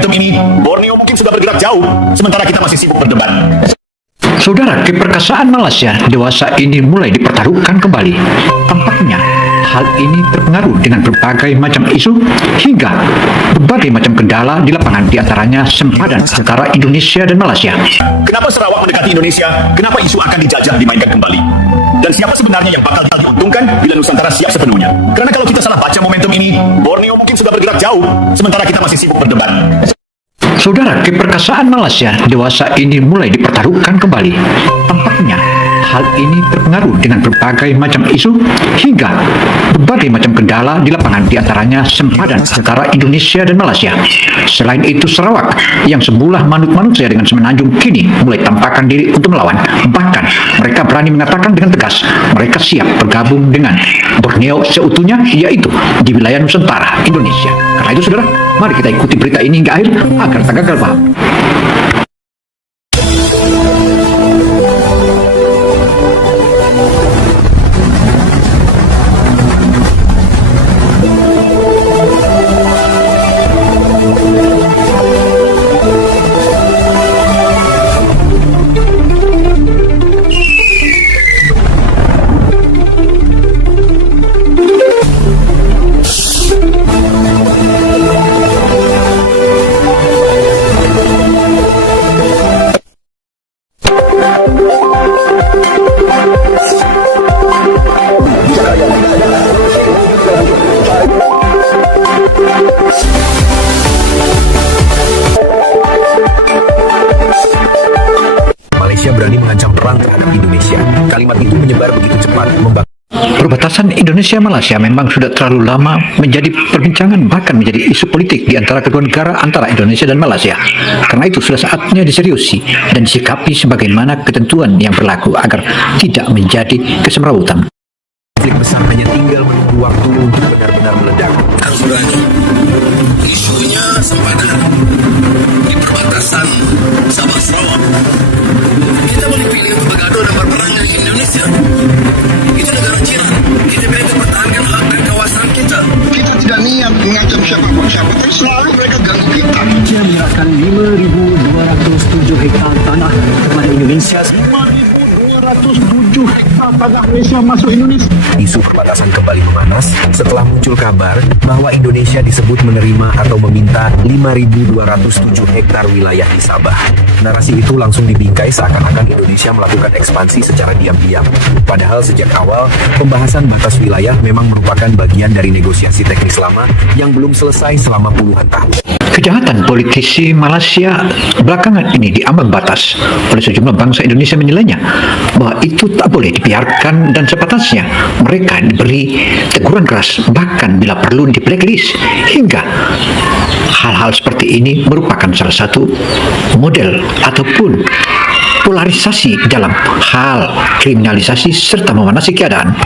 momentum ini, Borneo mungkin sudah bergerak jauh, sementara kita masih sibuk berdebat. Saudara, keperkasaan Malaysia dewasa ini mulai dipertaruhkan kembali. Tampaknya hal ini terpengaruh dengan berbagai macam isu hingga berbagai macam kendala di lapangan, diantaranya sempadan antara Indonesia dan Malaysia. Kenapa Sarawak mendekati Indonesia? Kenapa isu akan dijajah dimainkan kembali? Dan siapa sebenarnya yang bakal diuntungkan bila Nusantara siap sepenuhnya? Karena kalau kita salah baca momentum ini, Borneo mungkin sudah bergerak jauh, sementara kita masih sibuk berdebat. Saudara, keperkasaan Malaysia dewasa ini mulai dipertaruhkan kembali. Tampaknya hal ini terpengaruh dengan berbagai macam isu hingga berbagai macam kendala di lapangan, diantaranya sempadan antara Indonesia dan Malaysia. Selain itu, Sarawak yang semula manut-manut saya dengan Semenanjung kini mulai tampakkan diri untuk melawan. Bahkan mereka berani mengatakan dengan tegas mereka siap bergabung dengan Borneo seutuhnya, yaitu di wilayah Nusantara Indonesia. Karena itu, saudara, mari kita ikuti berita ini hingga akhir agar tak gagal paham. Malaysia berani mengancam perang terhadap Indonesia. Kalimat itu menyebar begitu cepat, Perbatasan Indonesia-Malaysia memang sudah terlalu lama menjadi perbincangan, bahkan menjadi isu politik di antara kedua negara, antara Indonesia dan Malaysia. Karena itu sudah saatnya diseriusi dan disikapi sebagaimana ketentuan yang berlaku agar tidak menjadi kesemrawutan. konflik besar hanya tinggal menunggu waktu untuk benar-benar meledak. Harus berani. Isunya sempadan di perbatasan Sabah Sarawak. Kita boleh pilih untuk bergaduh dan berperang dengan Indonesia. Itu negara jiran. Kita boleh mempertahankan hak dan kawasan kita. Kita tidak niat mengancam siapapun, tapi selalu mereka ganggu kita. Malaysia menyerahkan 5,207 hektar tanah kepada Indonesia. 5,207 hektar tanah Malaysia masuk Indonesia. Isu perbatasan kembali memanas setelah muncul kabar bahwa Indonesia disebut menerima atau meminta 5.207 hektar wilayah di Sabah. Narasi itu langsung dibingkai seakan-akan Indonesia melakukan ekspansi secara diam-diam. Padahal sejak awal, pembahasan batas wilayah memang merupakan bagian dari negosiasi teknis lama yang belum selesai selama puluhan tahun. Kejahatan politisi Malaysia belakangan ini diambang batas oleh sejumlah bangsa Indonesia menilainya bahwa itu tak boleh dibiarkan dan sepatasnya mereka diberi teguran keras, bahkan bila perlu di blacklist. Hingga hal-hal seperti ini merupakan salah satu model ataupun polarisasi dalam hal kriminalisasi serta memanasi keadaan.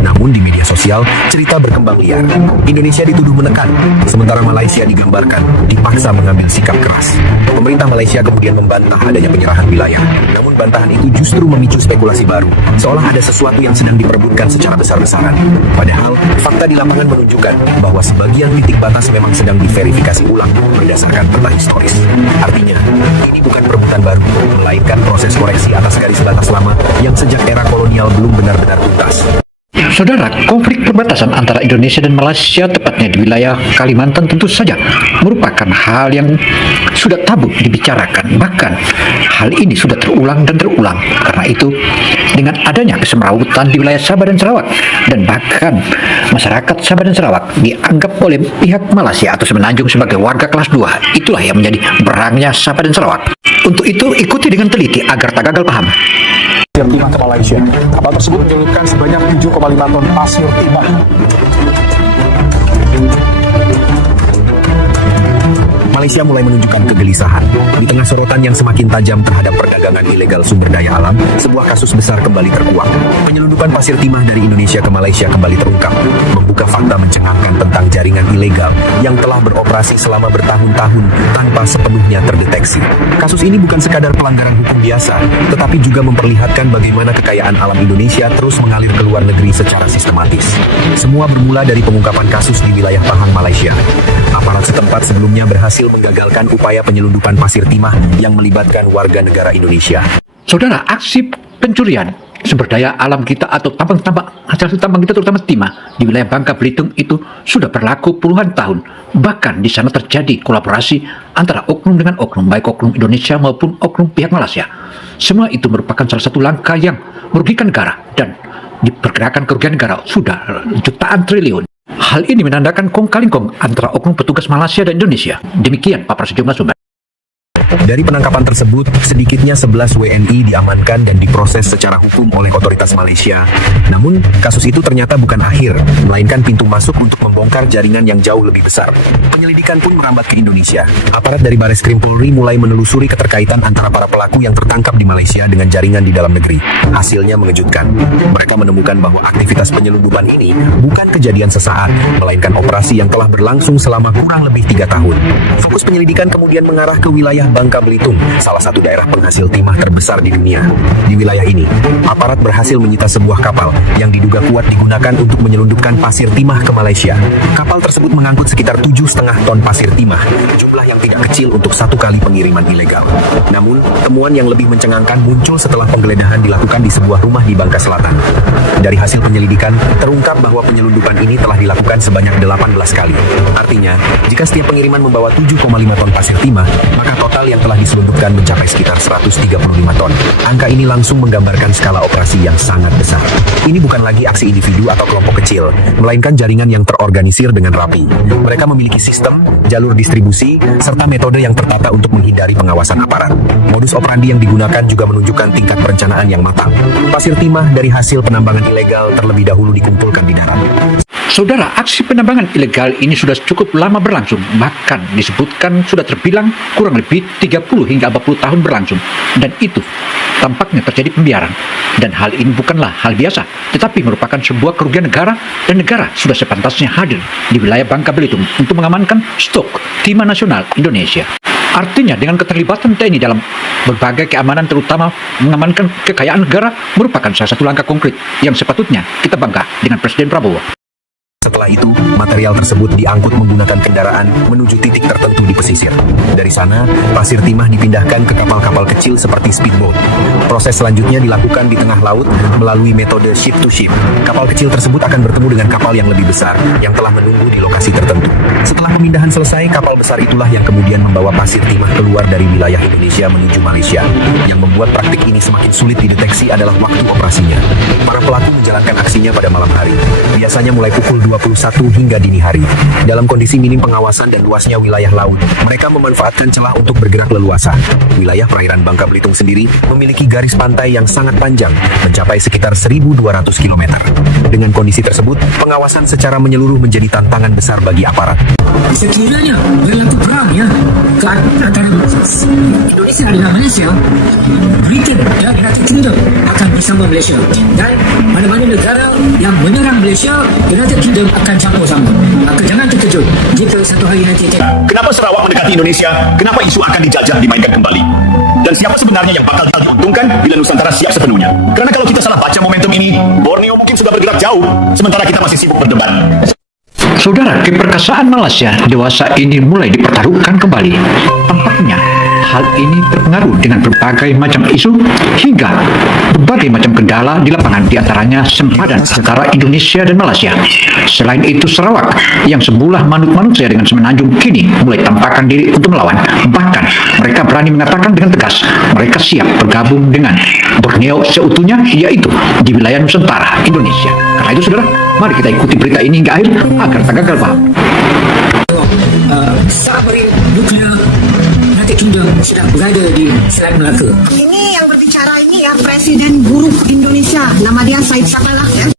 Namun di media sosial, cerita berkembang liar. Indonesia dituduh menekan, sementara Malaysia digambarkan dipaksa mengambil sikap keras. Pemerintah Malaysia kemudian membantah adanya penyerahan wilayah. Namun bantahan itu justru memicu spekulasi baru, seolah ada sesuatu yang sedang diperebutkan secara besar-besaran. Padahal, fakta di lapangan menunjukkan bahwa sebagian titik batas memang sedang diverifikasi ulang berdasarkan peta historis. Artinya, ini bukan perebutan baru, melainkan proses koreksi atas garis batas lama yang sejak era kolonial belum benar-benar tuntas. Saudara, konflik perbatasan antara Indonesia dan Malaysia, tepatnya di wilayah Kalimantan, tentu saja merupakan hal yang sudah tabu dibicarakan. Bahkan hal ini sudah terulang dan terulang. Karena itu, dengan adanya kesemrawutan di wilayah Sabah dan Sarawak, dan bahkan masyarakat Sabah dan Sarawak dianggap oleh pihak Malaysia atau Semenanjung sebagai warga kelas 2, itulah yang menjadi berangnya Sabah dan Sarawak. Untuk itu, ikuti dengan teliti agar tak gagal paham. Pasir timah ke Malaysia. Kapal tersebut menyelundupkan sebanyak 7,5 ton pasir timah. Malaysia mulai menunjukkan kegelisahan. Di tengah sorotan yang semakin tajam terhadap perdagangan ilegal sumber daya alam, sebuah kasus besar kembali terkuak. Penyelundupan pasir timah dari Indonesia ke Malaysia kembali terungkap, membuka fakta mencengangkan tentang jaringan ilegal yang telah beroperasi selama bertahun-tahun tanpa sepenuhnya terdeteksi. Kasus ini bukan sekadar pelanggaran hukum biasa, tetapi juga memperlihatkan bagaimana kekayaan alam Indonesia terus mengalir ke luar negeri secara sistematis. Semua bermula dari pengungkapan kasus di wilayah Pahang, Malaysia. Apa Aparat setempat sebelumnya berhasil menggagalkan upaya penyelundupan pasir timah yang melibatkan warga negara Indonesia. Saudara, aksi pencurian sumber daya alam kita atau hasil tambang kita terutama timah di wilayah Bangka Belitung itu sudah berlaku puluhan tahun. Bahkan di sana terjadi kolaborasi antara oknum dengan oknum, baik oknum Indonesia maupun oknum pihak Malaysia. Semua itu merupakan salah satu langkah yang merugikan negara dan diperkirakan kerugian negara sudah jutaan triliun. Hal ini menandakan kong kali kong antara oknum petugas Malaysia dan Indonesia. Demikian paparan sejumlah sumber. Dari penangkapan tersebut, sedikitnya 11 WNI diamankan dan diproses secara hukum oleh otoritas Malaysia. Namun, kasus itu ternyata bukan akhir, melainkan pintu masuk untuk membongkar jaringan yang jauh lebih besar. Penyelidikan pun merambat ke Indonesia. Aparat dari Bareskrim Polri mulai menelusuri keterkaitan antara para pelaku yang tertangkap di Malaysia dengan jaringan di dalam negeri. Hasilnya mengejutkan. Mereka menemukan bahwa aktivitas penyelundupan ini bukan kejadian sesaat, melainkan operasi yang telah berlangsung selama kurang lebih 3 tahun. Fokus penyelidikan kemudian mengarah ke wilayah Bangka Belitung, salah satu daerah penghasil timah terbesar di dunia. Di wilayah ini, aparat berhasil menyita sebuah kapal yang diduga kuat digunakan untuk menyelundupkan pasir timah ke Malaysia. Kapal tersebut mengangkut sekitar 7,5 ton pasir timah, jumlah yang tidak kecil untuk satu kali pengiriman ilegal. Namun, temuan yang lebih mencengangkan muncul setelah penggeledahan dilakukan di sebuah rumah di Bangka Selatan. Dari hasil penyelidikan, terungkap bahwa penyelundupan ini telah dilakukan sebanyak 18 kali. Artinya, jika setiap pengiriman membawa 7,5 ton pasir timah, maka total yang telah diselundupkan mencapai sekitar 135 ton. Angka ini langsung menggambarkan skala operasi yang sangat besar. Ini bukan lagi aksi individu atau kelompok kecil, melainkan jaringan yang terorganisir dengan rapi. Mereka memiliki sistem, jalur distribusi, serta metode yang tertata untuk menghindari pengawasan aparat. Modus operandi yang digunakan juga menunjukkan tingkat perencanaan yang matang. Pasir timah dari hasil penambangan ilegal terlebih dahulu dikumpulkan di darat. Saudara, aksi penambangan ilegal ini sudah cukup lama berlangsung, bahkan disebutkan sudah terbilang kurang lebih 30 hingga 40 tahun berlangsung. Dan itu tampaknya terjadi pembiaran. Dan hal ini bukanlah hal biasa, tetapi merupakan sebuah kerugian negara, dan negara sudah sepantasnya hadir di wilayah Bangka Belitung untuk mengamankan stok timah nasional Indonesia. Artinya dengan keterlibatan TNI dalam berbagai keamanan terutama mengamankan kekayaan negara merupakan salah satu langkah konkret yang sepatutnya kita bangga dengan Presiden Prabowo. Setelah itu, material tersebut diangkut menggunakan kendaraan menuju titik tertentu di pesisir. Dari sana, pasir timah dipindahkan ke kapal-kapal kecil seperti speedboat. Proses selanjutnya dilakukan di tengah laut melalui metode ship to ship. Kapal kecil tersebut akan bertemu dengan kapal yang lebih besar yang telah menunggu di lokasi tertentu. Setelah pemindahan selesai, kapal besar itulah yang kemudian membawa pasir timah keluar dari wilayah Indonesia menuju Malaysia. Yang membuat praktik ini semakin sulit dideteksi adalah waktu operasinya. Para pelaku menjalankan aksinya pada malam hari, biasanya mulai pukul 21 hingga dini hari. Dalam kondisi minim pengawasan dan luasnya wilayah laut, mereka memanfaatkan celah untuk bergerak leluasa. Wilayah perairan Bangka Belitung sendiri memiliki garis pantai yang sangat panjang, mencapai sekitar 1.200 km. Dengan kondisi tersebut, pengawasan secara menyeluruh menjadi tantangan besar bagi aparat. Sekiranya berlaku perang ya antara Indonesia dengan Malaysia, Britain dan United Kingdom akan bersama Malaysia, dan mana-mana negara yang menyerang Malaysia, United Kingdom akan campur sama. Maka jangan terkejut jika satu hari nanti Kenapa Sarawak mendekati Indonesia? Kenapa isu akan dijajah dimainkan kembali? Dan siapa sebenarnya yang bakal diuntungkan bila Nusantara siap sepenuhnya? Karena kalau kita salah baca momentum ini, Borneo mungkin sudah bergerak jauh, sementara kita masih sibuk berdebat. Saudara, keperkasaan Malaysia dewasa ini mulai dipertaruhkan kembali. Tampaknya hal ini terpengaruh dengan berbagai macam isu hingga berbagai macam kendala di lapangan, diantaranya sempadan antara Indonesia dan Malaysia. Selain itu, Sarawak yang semula manut-manut saya dengan semenanjung kini mulai tampakkan diri untuk melawan. Bahkan mereka berani mengatakan dengan tegas mereka siap bergabung dengan Borneo seutuhnya, yaitu di wilayah Nusantara Indonesia. Karena itu, saudara, mari kita ikuti berita ini hingga akhir agar tak gagal paham. submarine nuklear United Kingdom sedang berada di Selat Melaka. Ini yang berbicara ini ya Presiden Buruh Indonesia, nama dia Said Sapalah ya.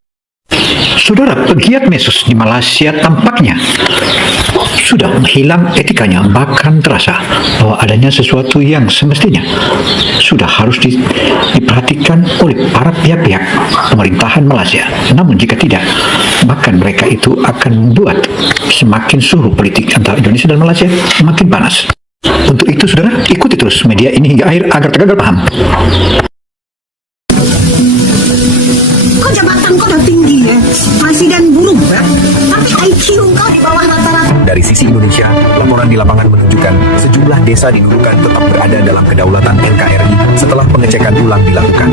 Saudara, pegiat medsos di Malaysia tampaknya sudah hilang etikanya, bahkan terasa bahwa adanya sesuatu yang semestinya sudah harus diperhatikan oleh para pihak-pihak pemerintahan Malaysia. Namun jika tidak, bahkan mereka itu akan membuat semakin suhu politik antara Indonesia dan Malaysia semakin panas. Untuk itu, saudara, ikuti terus media ini hingga akhir agar tak gagal paham. Kok jabatan kau dah tinggi ya. Presiden buruk ya. Tapi IQ kau di bawah rata-rata. Dari sisi Indonesia, laporan di lapangan menunjukkan sejumlah desa di Nunukan tetap berada dalam kedaulatan NKRI setelah pengecekan ulang dilakukan.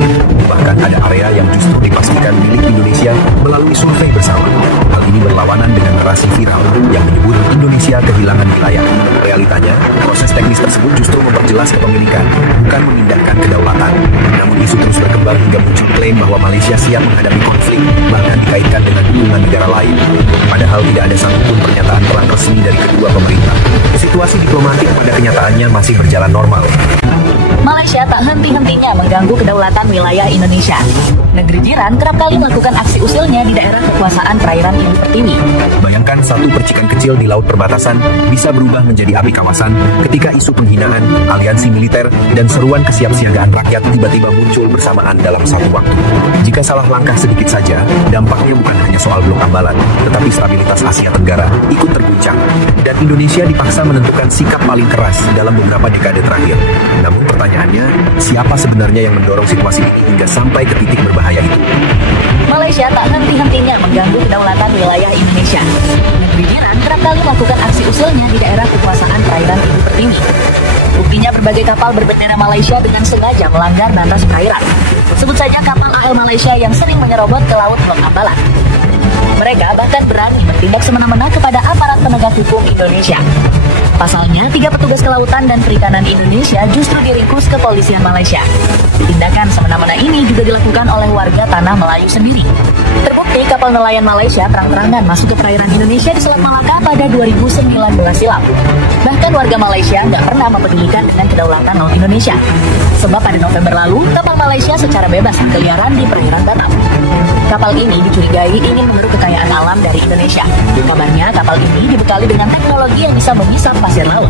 Bahkan ada area yang justru dipastikan milik Indonesia melalui survei bersama. Hal ini berlawanan dengan narasi viral yang menyebut Indonesia kehilangan wilayah. Realitanya, proses teknis tersebut justru memperjelas kepemilikan, bukan memindahkan kedaulatan. Namun isu terus berkembang hingga muncul klaim bahwa Malaysia siap menghadapi konflik, bahkan dikaitkan dengan hubungan negara lain. Padahal tidak ada satupun pernyataan perang resmi dari kedua pemerintah. Situasi diplomatik pada kenyataannya masih berjalan normal. Malaysia tak henti-hentinya mengganggu kedaulatan wilayah Indonesia. Negeri jiran kerap kali melakukan aksi usilnya di daerah kekuasaan perairan Ibu Pertiwi. Bayangkan satu percikan kecil di laut perbatasan bisa berubah menjadi api kawasan ketika isu penghinaan, aliansi militer, dan seruan kesiapsiagaan rakyat tiba-tiba muncul bersamaan dalam satu waktu. Jika salah langkah sedikit saja, dampaknya bukan hanya soal Blok Ambalat, tetapi stabilitas Asia Tenggara ikut terguncang. Dan Indonesia dipaksa menentukan sikap paling keras dalam beberapa dekade terakhir. Namun pertanyaannya, siapa sebenarnya yang mendorong situasi ini hingga sampai ke titik berbahaya itu? Malaysia tak henti-hentinya mengganggu kedaulatan wilayah Indonesia. Negeri jiran kerap kali melakukan aksi usilnya di daerah kekuasaan perairan Ibu Pertiwi. Buktinya berbagai kapal berbendera Malaysia dengan sengaja melanggar batas perairan. Sebut saja kapal AL Malaysia yang sering menyerobot ke laut Blok Ambalat. Mereka bahkan berani bertindak semena-mena kepada aparat penegak hukum Indonesia. Pasalnya, 3 petugas kelautan dan perikanan Indonesia justru diringkus kepolisian Malaysia. Tindakan semena-mena ini juga dilakukan oleh warga tanah Melayu sendiri. Terbukti kapal nelayan Malaysia terang-terangan masuk ke perairan Indonesia di Selat Malaka pada 2019 silam. Bahkan warga Malaysia nggak pernah mempedulikan dengan kedaulatan laut Indonesia. Sebab pada November lalu, kapal Malaysia secara bebas berkeliaran di perairan Batam. Kapal ini dicurigai ingin memburu kekayaan alam dari Indonesia. Kabarnya kapal ini dibekali dengan teknologi yang bisa mengisap pasir laut.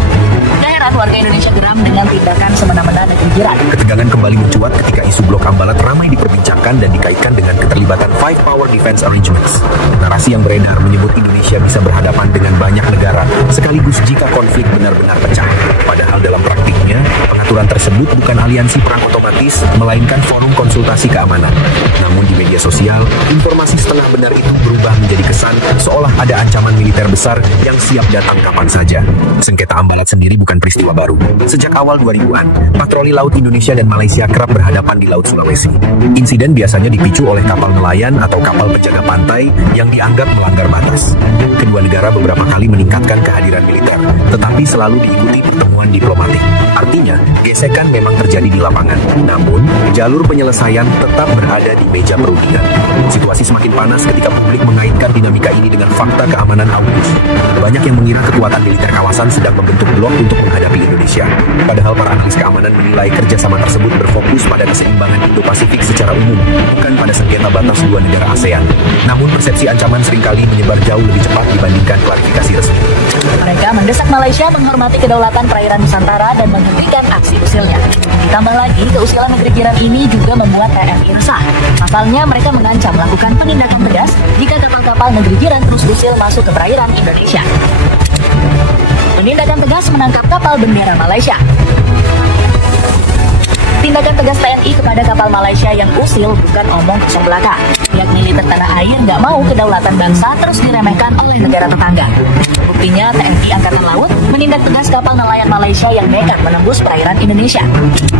Daerah warga Indonesia geram dengan tindakan semena-mena negeri jiran. Ketegangan kembali mencuat ketika isu Blok Ambalat ramai diperbincangkan dan dikaitkan dengan keterlibatan Five Power Defense Arrangements. Narasi yang beredar menyebut Indonesia bisa berhadapan dengan banyak negara sekaligus jika konflik benar-benar pecah. Padahal dalam praktiknya, pengaturan tersebut bukan aliansi perang otomatis, melainkan forum konsultasi keamanan. Namun di media sosial, informasi setengah benar itu berubah menjadi kesan seolah ada ancaman militer besar yang siap datang kapan saja. Sengketa Ambalat sendiri bukan peristiwa baru. Sejak awal 2000-an, patroli laut Indonesia dan Malaysia kerap berhadapan di Laut Sulawesi. Insiden biasanya dipicu oleh kapal nelayan atau kapal penjaga pantai yang dianggap melanggar batas. Kedua negara beberapa kali meningkatkan kehadiran militer, tetapi selalu diikuti pertemuan diplomatik. Artinya, gesekan memang terjadi di lapangan. Namun, jalur penyelesaian tetap berada di meja perundingan. Situasi semakin panas ketika publik mengaitkan dinamika ini dengan fakta keamanan AUKUS. Banyak yang mengira kekuatan militer kawasan sedang membentuk blok untuk menghadapi Indonesia. Padahal para analis keamanan menilai kerjasama tersebut berfokus pada keseimbangan Indo-Pasifik secara umum, bukan pada sengketa batas dua negara ASEAN. Namun persepsi ancaman seringkali menyebar jauh lebih cepat dibandingkan klarifikasi resmi. Mereka mendesak Malaysia menghormati kedaulatan perairan Nusantara dan menghentikan aksi usilnya. Ditambah lagi, keusilan negeri jiran ini juga membuat TNI resah. Pasalnya, mereka mengancam melakukan penindakan tegas jika kapal-kapal negeri jiran terus usil masuk ke perairan Indonesia. Penindakan tegas menangkap kapal bendera Malaysia. Tindakan tegas TNI kepada kapal Malaysia yang usil bukan omong kosong belaka. Pihak militer tanah air nggak mau kedaulatan bangsa terus diremehkan oleh negara tetangga. Buktinya TNI Angkatan Laut menindak tegas kapal nelayan Malaysia yang nekat menembus perairan Indonesia.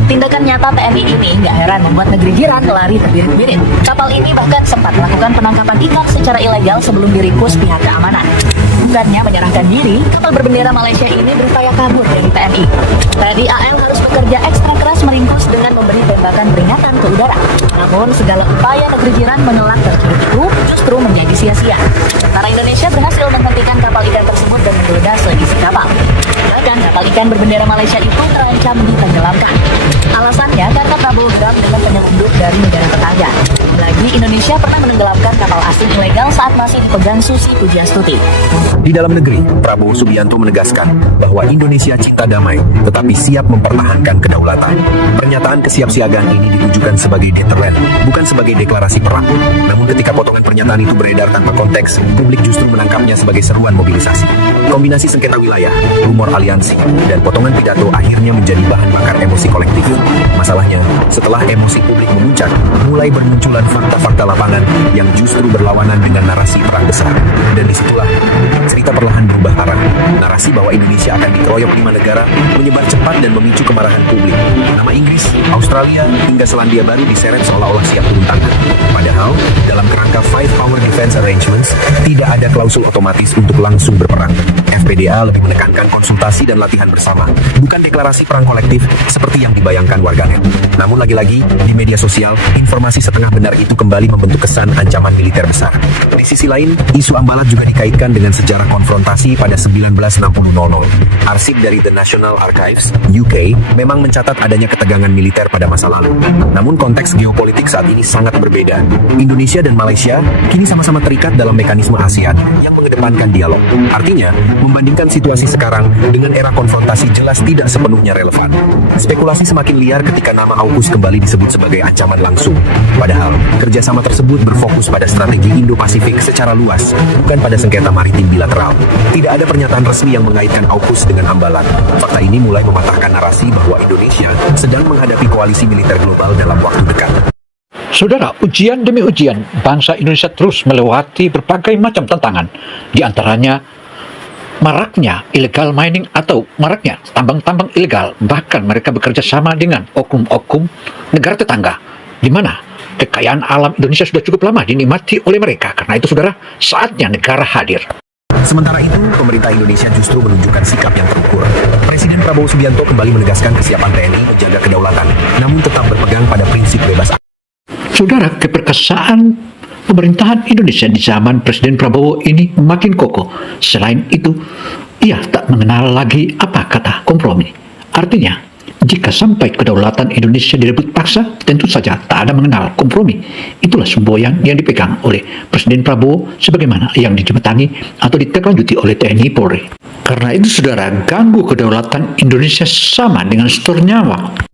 Tindakan nyata TNI ini nggak heran membuat negeri jiran lari terbirit-birit. Kapal ini bahkan sempat melakukan penangkapan ikan secara ilegal sebelum diringkus pihak keamanan. Bukannya menyerahkan diri, kapal berbendera Malaysia ini berupaya kabur dari TNI. Tadi AL harus bekerja ekstra keras meringkus dengan memberi tembakan peringatan ke udara. Namun segala upaya negeri jiran mengelak terciduk itu justru menjadi sia-sia. Tentara Indonesia berhasil menghentikan kapal ikan tersebut dan menggeledah seisi kapal. Bahkan kapal ikan berbendera Malaysia itu terancam ditenggelamkan. Alasannya karena Prabowo geram dengan penyelundup dari negara tetangga. Lagi Indonesia pernah menenggelamkan kapal asing ilegal saat masih dipegang Susi Pujiastuti. Di dalam negeri, Prabowo Subianto menegaskan bahwa Indonesia cinta damai, tetapi siap mempertahankan kedaulatan. Pernyataan kesiapsiagaan ini ditujukan sebagai deteren, bukan sebagai deklarasi perang. Namun ketika potongan pernyataan itu beredar tanpa konteks, publik justru menangkapnya sebagai seruan mobilisasi. Kombinasi sengketa wilayah, rumor aliansi, dan potongan pidato akhirnya hanya menjadi bahan bakar emosi kolektif. Masalahnya, setelah emosi publik memuncak, mulai bermunculan fakta-fakta lapangan yang justru berlawanan dengan narasi perang besar. Dan disitulah cerita perlahan berubah arah. Narasi bahwa Indonesia akan dikeroyok 5 negara menyebar cepat dan memicu kemarahan publik. Nama Inggris, Australia, hingga Selandia Baru diseret seolah-olah siap turun tangan. Padahal, dalam kerangka Five Power Defense Arrangements, tidak ada klausul otomatis untuk langsung berperang. FPDA lebih menekankan konsultasi dan latihan bersama, bukan deklarasi perang kolektif seperti yang dibayangkan warganet. Namun lagi-lagi, di media sosial, informasi setengah benar itu kembali membentuk kesan ancaman militer besar. Di sisi lain, isu Ambalat juga dikaitkan dengan sejarah konfrontasi pada 1960. Arsip dari The National Archives, UK, memang mencatat adanya ketegangan militer pada masa lalu. Namun konteks geopolitik saat ini sangat berbeda. Indonesia dan Malaysia kini sama-sama terikat dalam mekanisme ASEAN yang mengedepankan dialog. Artinya, membandingkan situasi sekarang dengan era konfrontasi jelas tidak sepenuhnya relevan. Spekulasi semakin liar ketika nama AUKUS kembali disebut sebagai ancaman langsung. Padahal, kerjasama tersebut berfokus pada strategi Indo-Pasifik secara luas, bukan pada sengketa maritim bilateral. Tidak ada pernyataan resmi yang mengaitkan AUKUS dengan Ambalat. Fakta ini mulai mematahkan narasi bahwa Indonesia sedang menghadapi koalisi militer global dalam waktu dekat. Saudara, ujian demi ujian, bangsa Indonesia terus melewati berbagai macam tantangan. Di antaranya, maraknya illegal mining atau maraknya tambang-tambang ilegal. Bahkan mereka bekerja sama dengan oknum-oknum negara tetangga, di mana kekayaan alam Indonesia sudah cukup lama dinikmati oleh mereka. Karena itu, saudara, saatnya negara hadir. Sementara itu, pemerintah Indonesia justru menunjukkan sikap yang terukur. Presiden Prabowo Subianto kembali menegaskan kesiapan TNI menjaga kedaulatan, namun tetap berpegang pada prinsip bebas. Saudara, keperkasaan pemerintahan Indonesia di zaman Presiden Prabowo ini makin kokoh. Selain itu, ia tak mengenal lagi apa kata kompromi. Artinya, jika sampai kedaulatan Indonesia direbut paksa, tentu saja tak ada mengenal kompromi. Itulah semboyan yang dipegang oleh Presiden Prabowo sebagaimana yang dijembatani atau ditindaklanjuti oleh TNI Polri. Karena itu, saudara, ganggu kedaulatan Indonesia sama dengan setor nyawa.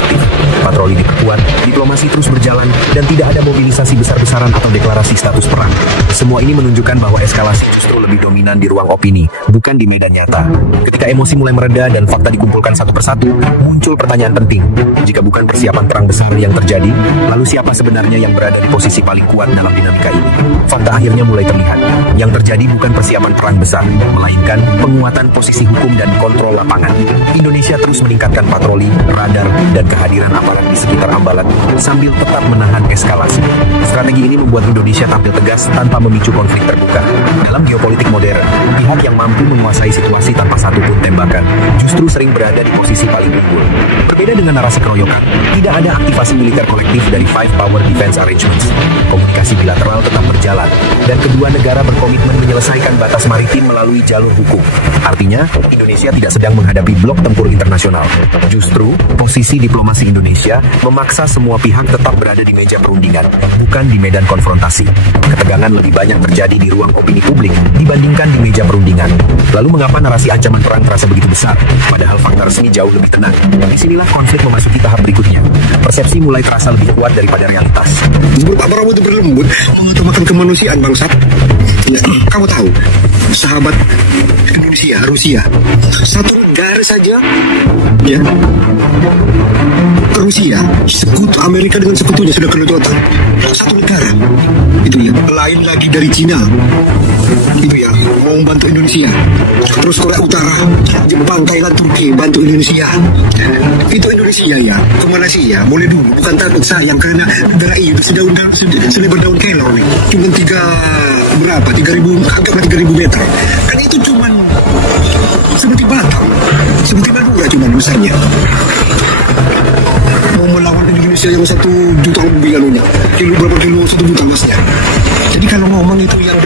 Patroli diperkuat, diplomasi terus berjalan, dan tidak ada mobilisasi besar-besaran atau deklarasi status perang. Semua ini menunjukkan bahwa eskalasi justru lebih dominan di ruang opini, bukan di medan nyata. Ketika emosi mulai mereda dan fakta dikumpulkan satu persatu, muncul pertanyaan penting. Jika bukan persiapan perang besar yang terjadi, lalu siapa sebenarnya yang berada di posisi paling kuat dalam dinamika ini? Fakta akhirnya mulai terlihat. Yang terjadi bukan persiapan perang besar, melainkan penguatan posisi hukum dan kontrol lapangan. Indonesia terus meningkatkan patroli, radar, dan kehadiran aparat di sekitar Ambalat sambil tetap menahan eskalasi. Strategi ini membuat Indonesia tampil tegas tanpa memicu konflik terbuka. Dalam geopolitik modern, pihak yang mampu menguasai situasi tanpa satupun tembakan justru sering berada di posisi paling unggul. Berbeda dengan narasi keroyokan, tidak ada aktivasi militer kolektif dari Five Power Defense Arrangements. Komunikasi bilateral tetap berjalan, dan kedua negara berkomitmen menyelesaikan batas maritim melalui jalur hukum. Artinya, Indonesia tidak sedang menghadapi blok tempur internasional. Justru, posisi diplomasi Indonesia memaksa semua pihak tetap berada di meja perundingan, bukan di medan konfrontasi. Ketegangan lebih banyak terjadi di ruang opini publik dibandingkan di meja perundingan. Lalu mengapa narasi ancaman perang terasa begitu besar, padahal fakta resmi jauh lebih tenang? Disinilah konflik memasuki tahap berikutnya. Persepsi mulai terasa lebih kuat daripada realitas. Menurut Pak Prabowo itu berlembut mengutamakan kemanusiaan bangsa. Ya, kamu tahu, sahabat Indonesia, Rusia, satu negara saja, ya, Rusia, sekutu Amerika dengan sekutunya sudah kedaulatan. Satu negara, itu ya, lain lagi dari Cina, itu ya, mau membantu Indonesia. Terus Korea Utara, Jepang, Thailand, Turki bantu Indonesia. Itu Indonesia ya, ke Malaysia boleh dulu, bukan takut sayang karena negara itu sudah berdaun kelor nih. Cuma 3.000 meter. Kan itu cuma seperti Batam, seperti Madura cuma besarnya. Mau melawan Indonesia yang 1 juta lebih anunya, berapa kilo 1 juta masnya. Jadi kalau ngomong itu yang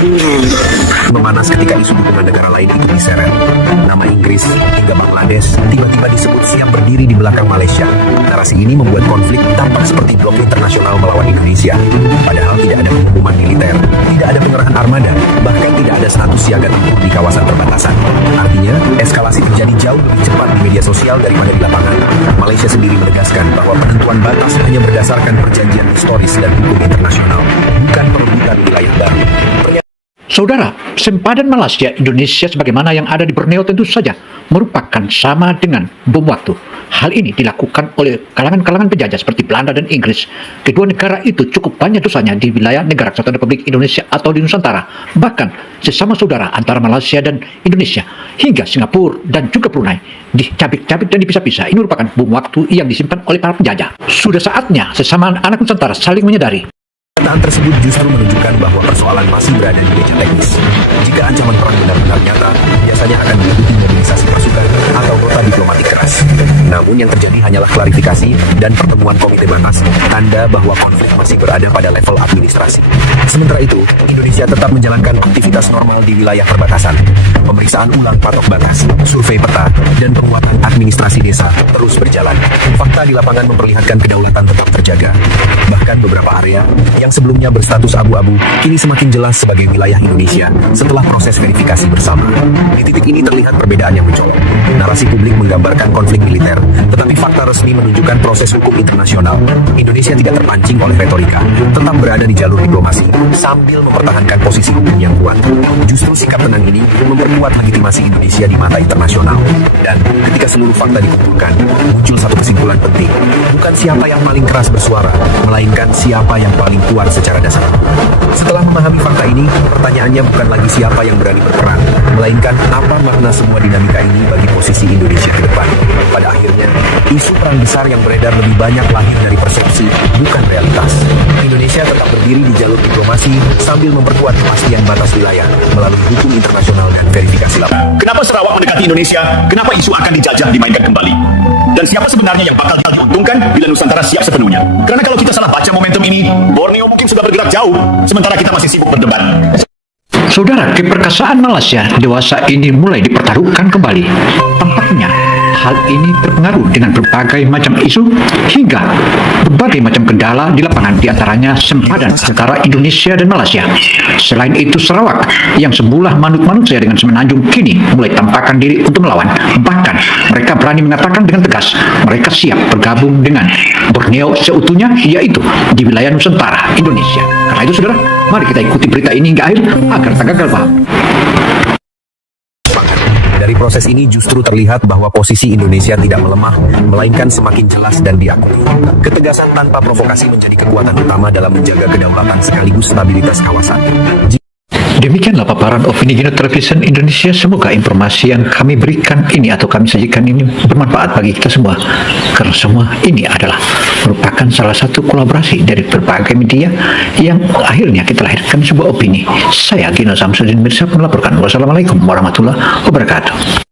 Memanas ketika isu dukungan negara lain itu diseret. Nama Inggris hingga Bangladesh tiba-tiba disebut siap berdiri di belakang Malaysia. Narasi ini membuat konflik tampak seperti blok internasional melawan Indonesia. Padahal tidak ada pengumuman militer, tidak ada pengerahan armada, bahkan tidak ada status siaga tempur di kawasan perbatasan. Artinya, eskalasi terjadi jauh lebih cepat di media sosial daripada di lapangan. Malaysia sendiri menegaskan bahwa penentuan batas hanya berdasarkan perjanjian historis dan hukum internasional, bukan perebutan wilayah baru. Saudara, sempadan Malaysia Indonesia sebagaimana yang ada di Borneo tentu saja merupakan sama dengan bom waktu. Hal ini dilakukan oleh kalangan-kalangan penjajah seperti Belanda dan Inggris. Kedua negara itu cukup banyak dosanya di wilayah Negara Kesatuan Republik Indonesia atau di Nusantara. Bahkan sesama saudara antara Malaysia dan Indonesia hingga Singapura dan juga Brunei dicabik-cabik dan dipisah-pisah. Ini merupakan bom waktu yang disimpan oleh para penjajah. Sudah saatnya sesama anak Nusantara saling menyadari. Pernyataan tersebut justru menunjukkan bahwa persoalan masih berada di meja teknis. Jika ancaman perang benar-benar nyata, biasanya akan diikuti mobilisasi pasukan atau nota diplomatik keras. Namun yang terjadi hanyalah klarifikasi dan pertemuan komite batas, tanda bahwa konflik masih berada pada level administrasi. Sementara itu, Indonesia tetap menjalankan aktivitas normal di wilayah perbatasan. Pemeriksaan ulang patok batas, survei peta, dan penguatan administrasi desa terus berjalan. Fakta di lapangan memperlihatkan kedaulatan tetap terjaga. Bahkan beberapa area yang sebelumnya berstatus abu-abu kini semakin jelas sebagai wilayah Indonesia setelah proses verifikasi bersama. Di titik ini terlihat perbedaan yang mencolok. Narasi publik menggambarkan konflik militer, tetapi fakta resmi menunjukkan proses hukum internasional. Indonesia tidak terpancing oleh retorika, tetap berada di jalur diplomasi sambil mempertahankan posisi hukum yang kuat. Justru sikap tenang ini memperkuat legitimasi Indonesia di mata internasional. Dan ketika seluruh fakta dikumpulkan, muncul satu kesimpulan penting. Bukan siapa yang paling keras bersuara, melainkan siapa yang paling kuat secara dasar. Setelah memahami fakta ini, pertanyaannya bukan lagi siapa yang berani berperang, melainkan apa makna semua dinamika ini bagi posisi Indonesia ke depan. Pada akhirnya, isu perang besar yang beredar lebih banyak lahir dari persepsi, bukan realitas. Indonesia tetap berdiri di jalur diplomasi sambil memperkuat kepastian batas wilayah melalui hukum internasional dan verifikasi lapangan. Kenapa Sarawak mendekati Indonesia? Kenapa isu akan dijajah dimainkan kembali? Dan siapa sebenarnya yang bakal diuntungkan bila Nusantara siap sepenuhnya? Karena kalau kita salah baca momentum ini, Borneo mungkin sudah bergerak jauh, sementara kita masih sibuk berdebat. Saudara, keperkasaan Malaysia dewasa ini mulai dipertaruhkan kembali. Tampaknya hal ini terpengaruh dengan berbagai macam isu hingga berbagai macam kendala di lapangan, diantaranya sempadan antara Indonesia dan Malaysia. Selain itu, Sarawak yang semula manut-manut saja dengan semenanjung kini mulai tampakkan diri untuk melawan. Bahkan mereka berani mengatakan dengan tegas mereka siap bergabung dengan Borneo seutuhnya, yaitu di wilayah Nusantara Indonesia. Karena itu, saudara, mari kita ikuti berita ini hingga akhir agar tak gagal paham. Dari proses ini justru terlihat bahwa posisi Indonesia tidak melemah, melainkan semakin jelas dan diakui. Ketegasan tanpa provokasi menjadi kekuatan utama dalam menjaga kedaulatan sekaligus stabilitas kawasan. Demikianlah paparan opini Gino Television Indonesia. Semoga informasi yang kami berikan ini atau kami sajikan ini bermanfaat bagi kita semua. Karena semua ini adalah merupakan salah satu kolaborasi dari berbagai media yang akhirnya kita lahirkan sebuah opini. Saya Gino Samsudin Mirsad melaporkan. Wassalamualaikum warahmatullahi wabarakatuh.